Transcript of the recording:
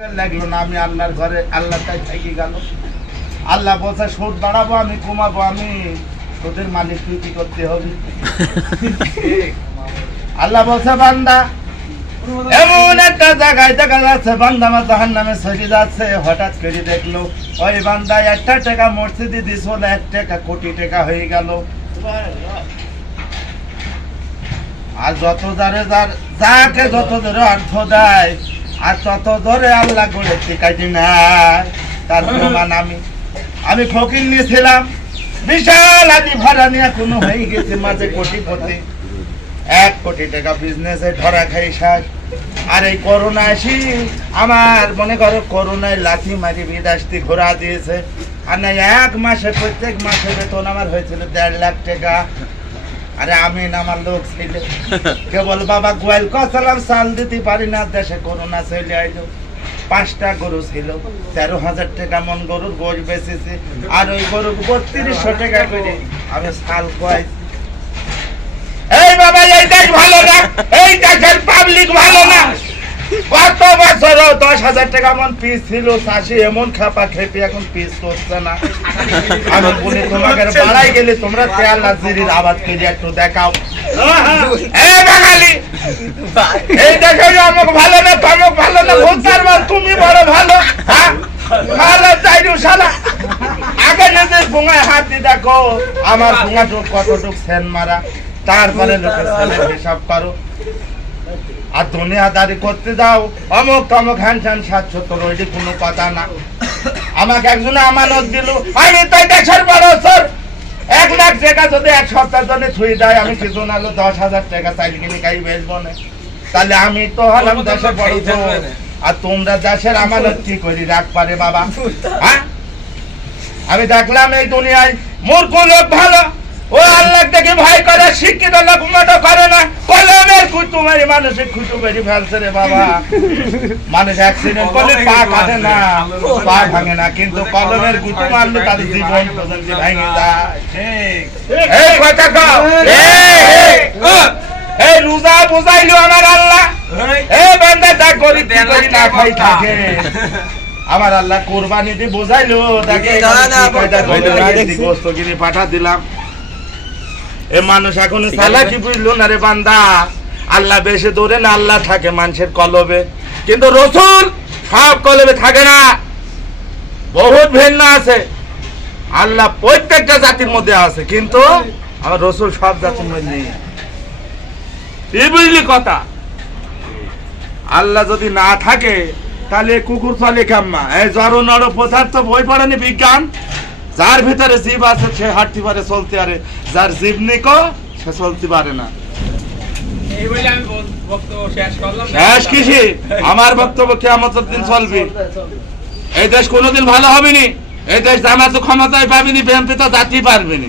লাগলো না, আমি আল্লাহর ঘরে, আল্লাহ তাই থেকে গেল। আল্লাহ বলছে সুদ বাড়াবো, আমি কমাবো, আমি তোদের মালিক, তুই কি করতে হবে? আল্লাহ বলছে বান্দা এমন একটা জায়গায় দেখা যাচ্ছে বান্দা আমার জাহান্নামে চলে যাচ্ছে। হঠাৎ করে দেখলো ওই বান্দা 1 টাকা মসজিদে দিছিল, 1 টাকা কোটি টাকা হয়ে গেল। আর যত যারে যাকে যত ধরে অর্থ দেয় আর তত ধরে আল্লাহ করে টিকাইতে নাই। তার প্রমাণ আমি ফকির নিয়েছিলাম, বিশাল আদি ভাড়া নিয়ে কোনো হয়ে গেছে মাঝে কোটিপতি, 1 কোটি টাকা বিজনেসে ধরা খাই শেষ। আর এই করোনা আসি আমার মনে করো করোনায় লাথি মারি বিদাস্তি ঘোরা দিয়েছে। আর না 1 মাসে প্রত্যেক মাসে বেতন আমার হয়েছিল 1.5 লাখ টাকা। আরে আমি আমার লোক ছিল কেবল বাবা গোয়াল কসালাম চাল দিতে পারি না, দেশে করোনা চলে আইলো। 5টা গরু ছিল, 13,000 টাকা মন গরুর গোশ বেচেছি। আর ওই গরু 3200 টাকা করে আমি চাল খোয়াই। এই বাবা এই দেশ ভালো না, এই দেশের পাবলিক ভালো না। কত বছর 10,000 টাকা মন পিস ছিল, চাষি এমন খাপা খেপি এখন পিস করছে না। আমি বলি তোমাকে বাড়াই গেলে তোমরা তেল নাজিরির আবাদ করে একটু দেখাও। এই বাঙালি এই দেখো অমুক ভালো না, তমুক ভালো না, ভোটার মাল তুমি বড় ভালো। ভালো চাইরু শালা আগে নিজের ভুঙায় হাত দিয়ে দেখো আমার ভুঙাটুক কতটুক সেন মারা, তারপরে লোকের ছেলের হিসাব করো। আর দুনিয়াদারি করতে যাও অমুক তমুক হ্যান 700 ওইটি কোনো কথা না। আমাকে একজনে আমানত দিল, আমি তাই দেশের বড় সর 1 লাখ টাকা যদি 1 সপ্তাহ জন্য ছুঁয়ে দেয়, আমি কিছু না হলো 10,000 টাকা চাইলে কিনে খাই বেচবো না। তাহলে আমি তো হলাম দেশের বড় সর, আর তোমরা দেশের আমানত কি করি রাখ পারে বাবা? হ্যাঁ আমি দেখলাম এই দুনিয়ায় মূর্খ লোক ভালো, ও আল্লাহ দেখে ভয় করে, শিক্ষিত লোক মতো করে না। কলমের কুতু মারি মানুষের খুঁটু মেরে ফেলছে রে বাবা। মানুষ অ্যাক্সিডেন্ট করলে পা কাটে না, পা ভাঙে না, কিন্তু কলমের কুতু মারলে তাদের জীবন পর্যন্ত ভেঙে যায়। এই কথা কও, এই রোজা বুঝাইলো আমার আল্লাহ, এই বান্দা যা করি না খাই থাকে। আমার আল্লাহ কোরবানি দিয়ে বোঝাইলো, তাকে গোস্তগিরি পাঠা দিলাম। এ মানুষ এখন চালাকি বুঝলো না রে বান্দা। আল্লাহ বেশি দূরে না, আল্লাহ থাকে মানুষের কলবে, কিন্তু রসুল সব কলবে থাকে না, বহুত ভিন্ন আছে। আল্লাহ প্রত্যেকটা জাতির মধ্যে আছে, কিন্তু আমার রসুল সব জাতির মধ্যে নেই। এই বুঝলি কথা? আল্লাহ যদি না থাকে তাহলে কুকুর চলে কাম্মা। এই জড় নড় পদার্থ বই পড়েনি বিজ্ঞান, যার ভিতরে জীব আছে সে হাঁটতে পারে, চলতে পারে, যার জীব নেই সে চলতে পারে না। শেষ কৃষি আমার বক্তব্য কিয়ামতের দিন চলবে। এই দেশ কোনোদিন ভালো হবে নি, এই দেশ জামাত ক্ষমতায় পাবেনি, বিএনপি তো জাতি পারবে না।